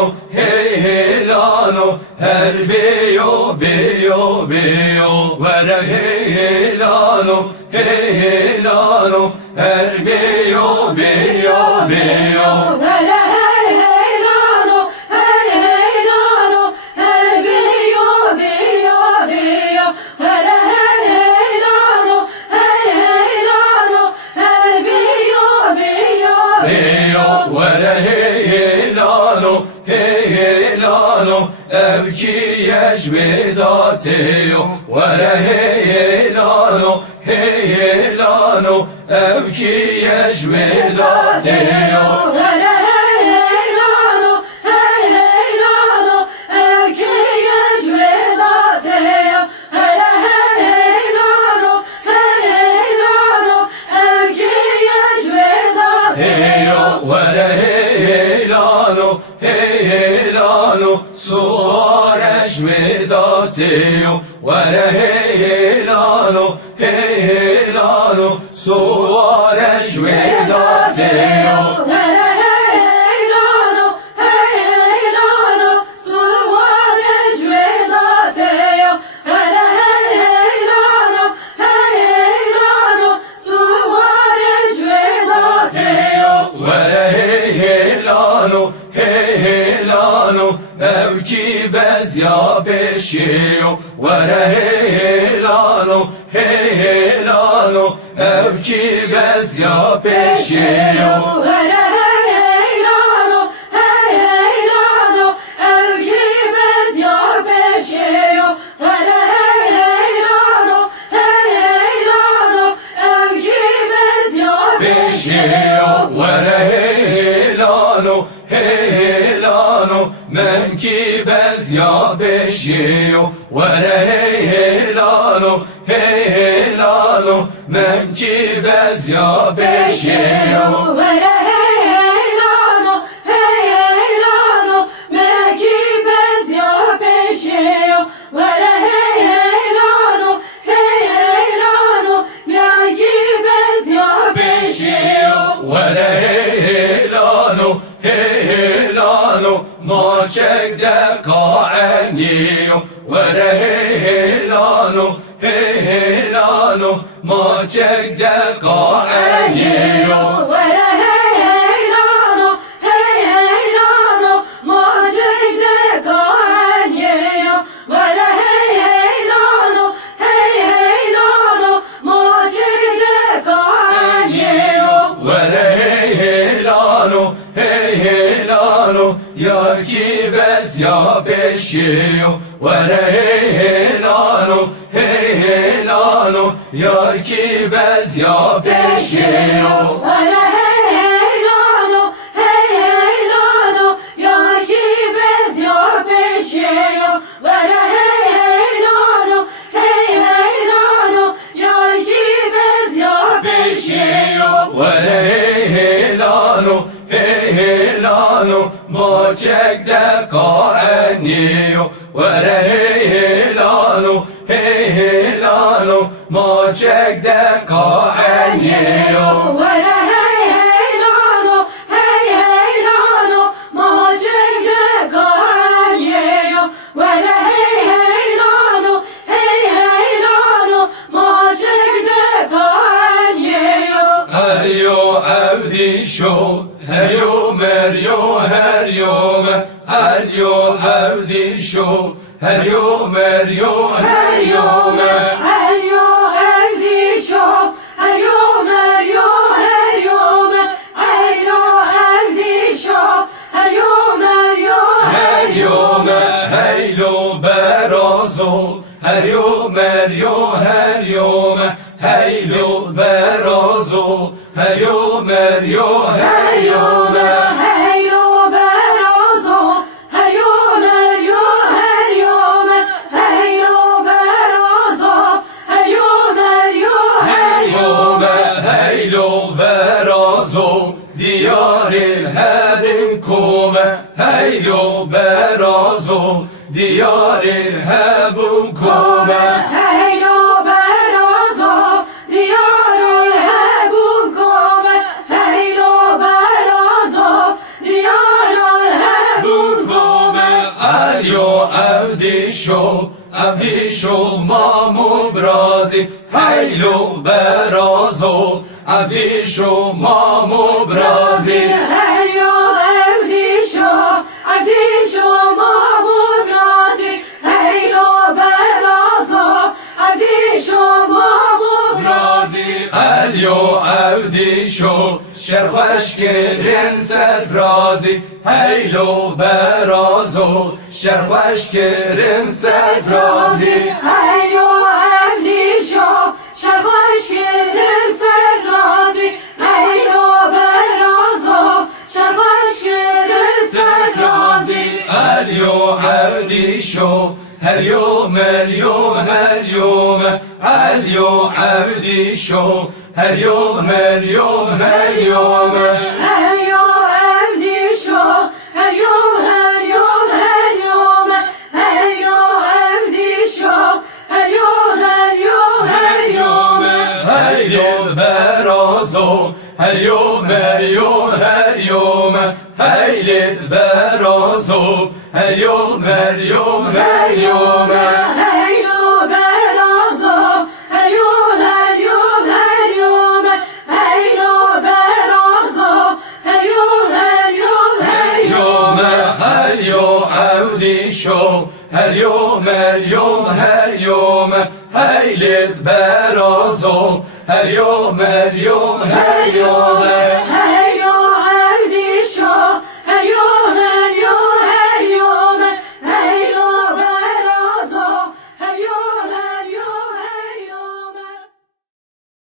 lano, hey lano, her beyo beyo beyo, vere hey lano, hey lano, her beyo beyo beyo, vere hey lano, hey lano, her beyo beyo beyo, vere hey lano, hey lano, her beyo beyo beyo, vere hey lano, hey lano, evki yeşvedateyo, vere hey lano, hey lano, evki yeşvedateyo. vere hey lano, hey lano, evki yeşvedateyo, vere hey lano, evki yeşvedateyo, Vere hey lano, hey lano, suareş vedateyo, vere hey lano, hey lano, suareş vedateyo. vere hey lano, hey lano, suareş vedateyo, vere hey lano, suareş vedateyo, Vere hey lano, hey lano, evki bez ya beşiyo, vere hey lano, hey lano, evki bez ya beşiyo. vere hey lano, hey lano, evki bez ya beşiyo, vere hey lano, evki bez ya Beşiyo, vere hey lano, hey lano, menki bez ya beşiyo, vere hey lano, hey lano, menki bez ya beşiyo. vere hey lano, hey lano, menki bez ya beşiyo, vere hey lano, menki bez ya beşiyo, Vere hey lano, hey lano, maçekde kaeniyo, vere hey lano, hey lano, maçekde kaeniyo. vere hey lano, maçekde kaeniyo, vere hey lano, maçekde kaeniyo, Vere hey lano, hey lano, ya ki bez ya beşiyo, vere hey lano, hey lano, ya ki bez ya beşiyo. vere hey lano, ya ki bez ya beşiyo, vere hey lano, ya ki bez ya beşiyo, Vere hey lano, hey lano, maçekde kaeniyo, vere hey lano, hey lano, maçekde kaeniyo. vere hey lano, maçekde kaeniyo, vere hey lano, maçekde kaeniyo, Heryo evdi şo, heryo meryo her yome, heryo evdi şo, heryo meryo her yome. Elyo evdi şop, elyo meryo her yome, elyo evdi şop, elyo meryo Her yome heylo berazo, heryo meryo her yome, heylo berazo, heryo meryo her yome. Heylo berazo, heylo meryo her yome, heylo berazo, heylo meryo her yome, Heylo berazo, diyaril herin kome, heylo berazo, diyaril hebun kome. heylo berazo, diyarı hebun kome, heylo berazo, diyarı hebun kome. شو عبدی شو مامو برازی هیلو برازو عبدی شو مامو برازی هیلو عبدی شو عبدی شو مامو برازی هیلو برازو عبدی شو مامو برازی الیو عبدی شو شرخوش کرن سرفرازی هیلو برازو شرخوش کرن سرفرازی هیلو عبدی شو شرخوش کرن سرفرازی هیلو برازو شرخوش کرن سرفرازی الیو عبدی شو هر يوم اليوم اليوم الیو عبدی شو هر يوم اليوم اليوم هيو عبدي شو هيوم هيوم هيوم هيو عبدي شو هيوم هيوم هيوم هیلو برازو هر يوم هر يوم هر يوم هیلت برازو هر يوم هر يوم هر يوم هيلو برازو هيوم هيوم هيوم هيلو برازو هيوم هيوم هيوم هلیو عبدی شو هر يوم اليوم هر يوم هیلت برازو هر يوم اليوم هر يوم